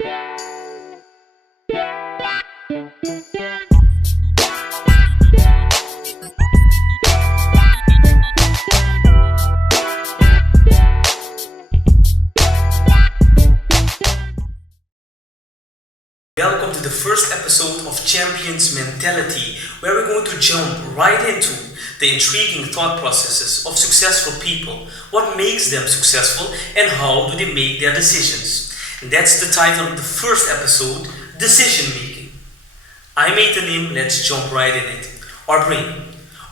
Welcome to the first episode of Champions Mentality, where we're going to jump right into the intriguing thought processes of successful people, what makes them successful, and how do they make their decisions. And that's the title of the first episode, Decision Making. I made the name, let's jump right in it. Our brain.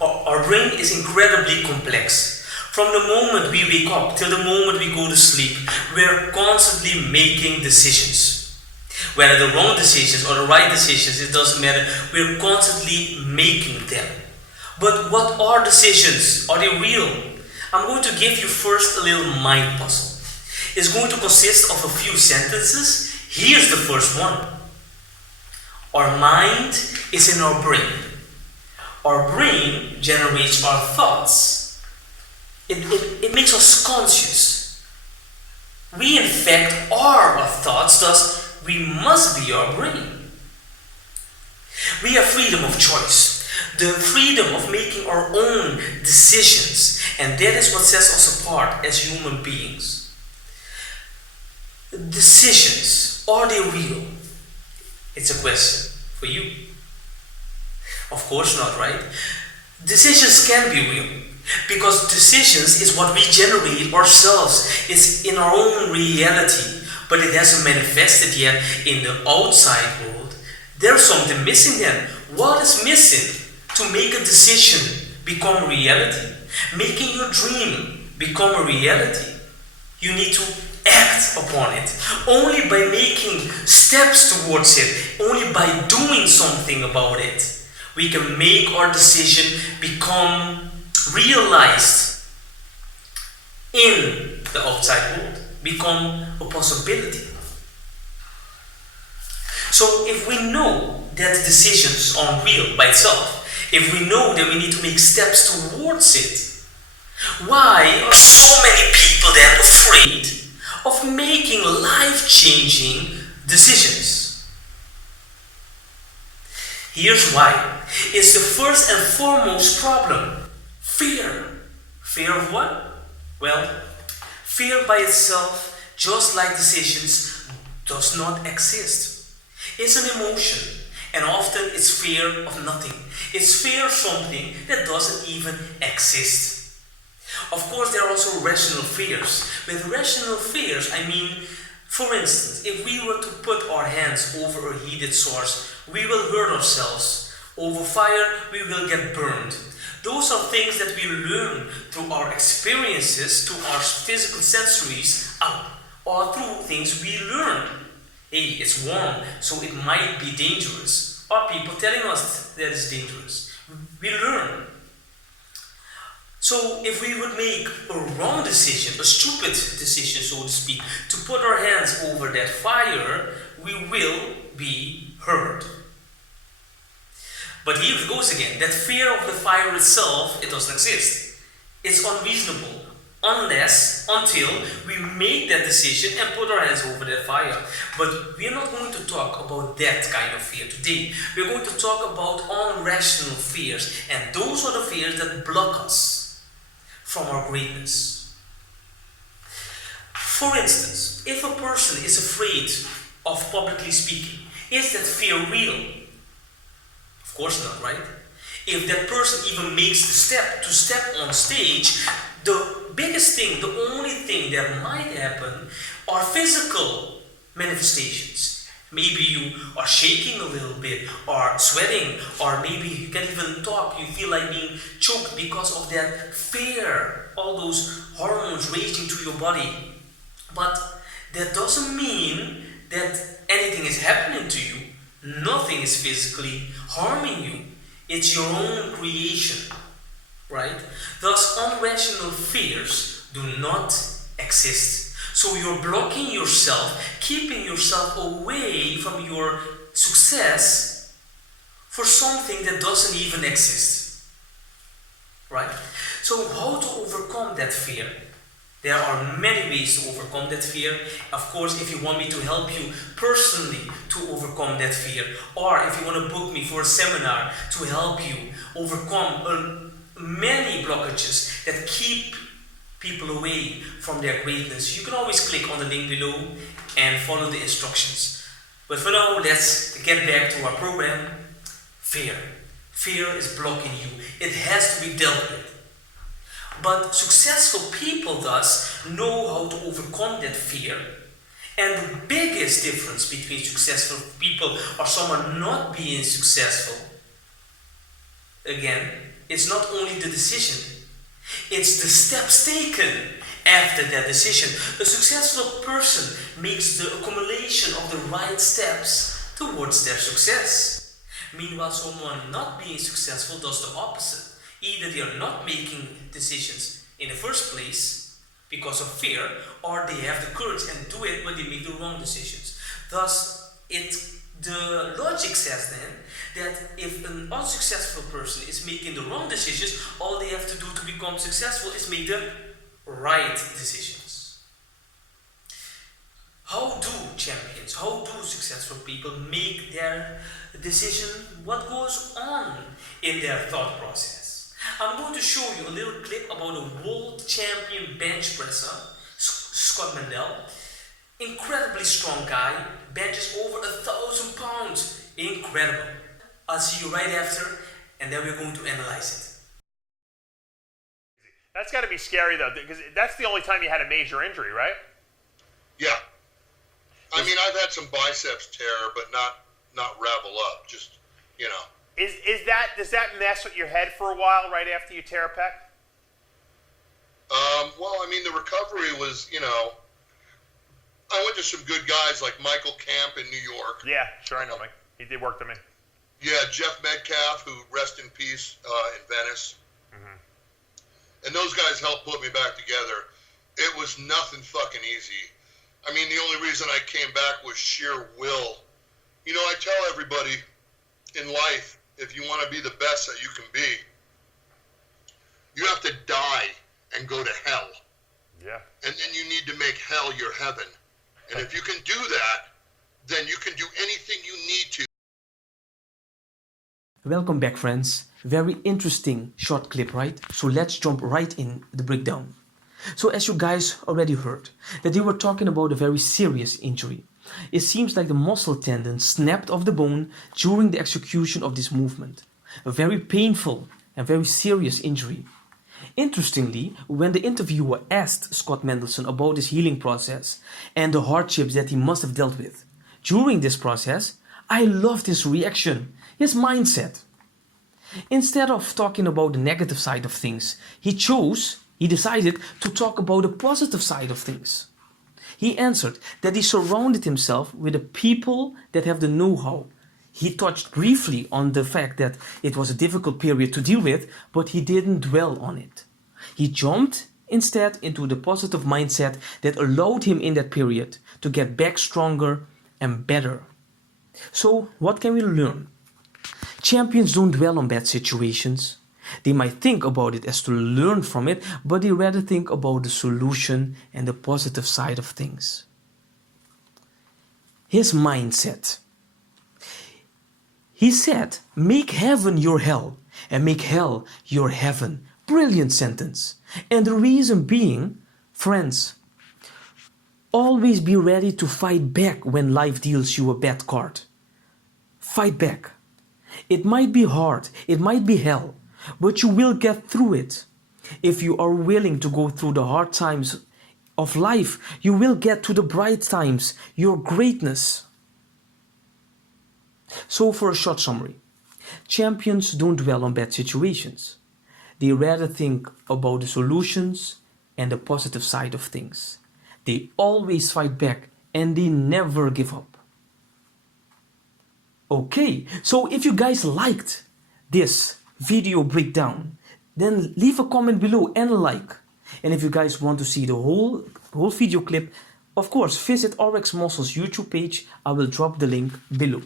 Our brain is incredibly complex. From the moment we wake up till the moment we go to sleep, we're constantly making decisions. Whether the wrong decisions or the right decisions, it doesn't matter. We're constantly making them. But what are decisions? Are they real? I'm going to give you first a little mind puzzle. It's going to consist of a few sentences. Here's the first one. Our mind is in our brain. Our brain generates our thoughts. It makes us conscious. We in fact are our thoughts, thus we must be our brain. We have freedom of choice, the freedom of making our own decisions, and that is what sets us apart as human beings. Decisions, are they real? It's a question for you. Of course not, right? Decisions can be real, because decisions is what we generate ourselves. It's in our own reality. But it hasn't manifested yet in the outside world. There's something missing then. What is missing to make a decision become reality? Making your dream become a reality. You need to act upon it. Only by making steps towards it, only by doing something about it, we can make our decision become realized in the outside world. Become a possibility. So if we know that decisions aren't real by itself, if we know that we need to make steps towards it, why are so many people then afraid of making life-changing decisions? Here's why. It's the first and foremost problem. Fear. Fear of what? Well, fear by itself, just like decisions, does not exist. It's an emotion, and often it's fear of nothing. It's fear of something that doesn't even exist. Of course, there are also rational fears. With rational fears, I mean, for instance, if we were to put our hands over a heated source, we will hurt ourselves. Over fire, we will get burned. Those are things that we learn through our experiences, through our physical sensories, or through things we learn. Hey, it's warm, so it might be dangerous. Or people telling us that it's dangerous. We learn. So if we would make a wrong decision, a stupid decision, so to speak, to put our hands over that fire, we will be hurt. But here it goes again, that fear of the fire itself, it doesn't exist. It's unreasonable, until we make that decision and put our hands over that fire. But we're not going to talk about that kind of fear today. We're going to talk about irrational fears, and those are the fears that block us from our greatness. For instance, if a person is afraid of publicly speaking, is that fear real? Of course not, right? If that person even makes the step to step on stage, the biggest thing, the only thing that might happen are physical manifestations. Maybe you are shaking a little bit, or sweating, or maybe you can't even talk, you feel like being choked because of that fear, all those hormones raging through your body. But that doesn't mean that anything is happening to you. Nothing is physically harming you. It's your own creation, right? Thus, irrational fears do not exist. So you're blocking yourself, keeping yourself away from your success for something that doesn't even exist, right? So how to overcome that fear? There are many ways to overcome that fear. Of course, if you want me to help you personally to overcome that fear, or if you want to book me for a seminar to help you overcome many blockages that keep people away from their greatness, you can always click on the link below and follow the instructions. But for now, let's get back to our program. Fear. Fear is blocking you. It has to be dealt with. But successful people thus know how to overcome that fear. And the biggest difference between successful people or someone not being successful, again, it's not only the decision, it's the steps taken after that decision. A successful person makes the accumulation of the right steps towards their success. Meanwhile, someone not being successful does the opposite. Either they are not making decisions in the first place because of fear, or they have the courage and do it, but they make the wrong decisions. Thus, the logic says then that if an unsuccessful person is making the wrong decisions, all they have to do to become successful is make the right decisions. How do champions, how do successful people make their decision? What goes on in their thought process? I'm going to show you a little clip about a world champion bench presser, Scott Mandel. Incredibly strong guy, benches over 1,000 pounds. Incredible. I'll see you right after, and then we're going to analyze it. That's got to be scary though, because that's the only time you had a major injury, right? Yeah. I mean, I've had some biceps tear, but not ravel up. Just, you know. Does that mess with your head for a while right after you tear a pec? Well, I mean, the recovery was, you know, I went to some good guys like Michael Camp in New York. Yeah, sure, I know Mike. He did work to me. Yeah, Jeff Metcalf, who rest in peace in Venice. Mm-hmm. And those guys helped put me back together. It was nothing fucking easy. I mean, the only reason I came back was sheer will. You know, I tell everybody in life, if you want to be the best that you can be, you have to die and go to hell. Yeah. And then you need to make hell your heaven. And if you can do that, then you can do anything you need to. Welcome back, friends. Very interesting short clip, right? So let's jump right in the breakdown. So as you guys already heard, that they were talking about a very serious injury. It seems like the muscle tendon snapped off the bone during the execution of this movement. A very painful and very serious injury. Interestingly, when the interviewer asked Scott Mendelson about his healing process and the hardships that he must have dealt with during this process, I loved his reaction, his mindset. Instead of talking about the negative side of things, he decided to talk about the positive side of things. He answered that he surrounded himself with the people that have the know-how. He touched briefly on the fact that it was a difficult period to deal with, but he didn't dwell on it. He jumped instead into the positive mindset that allowed him in that period to get back stronger and better. So, what can we learn? Champions don't dwell on bad situations. They might think about it as to learn from it, but they rather think about the solution and the positive side of things. His mindset. He said, make heaven your hell and make hell your heaven. Brilliant sentence. And the reason being, friends, always be ready to fight back when life deals you a bad card. Fight back. It might be hard, it might be hell, but you will get through it. If you are willing to go through the hard times of life, you will get to the bright times, your greatness. So for a short summary, champions don't dwell on bad situations. They rather think about the solutions and the positive side of things. They always fight back and they never give up. Okay, so if you guys liked this video breakdown, then leave a comment below and a like. And if you guys want to see the whole video clip, of course, visit RxMuscle's YouTube page. I will drop the link below.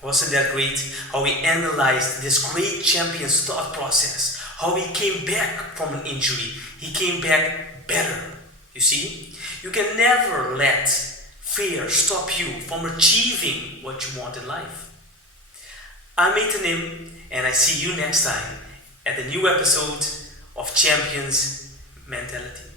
Wasn't that great? How we analyzed this great champion's thought process. how he came back from an injury. He came back better. You see? You can never let fear stop you from achieving what you want in life. I'm Etanim, and I see you next time at the new episode of Champions Mentality.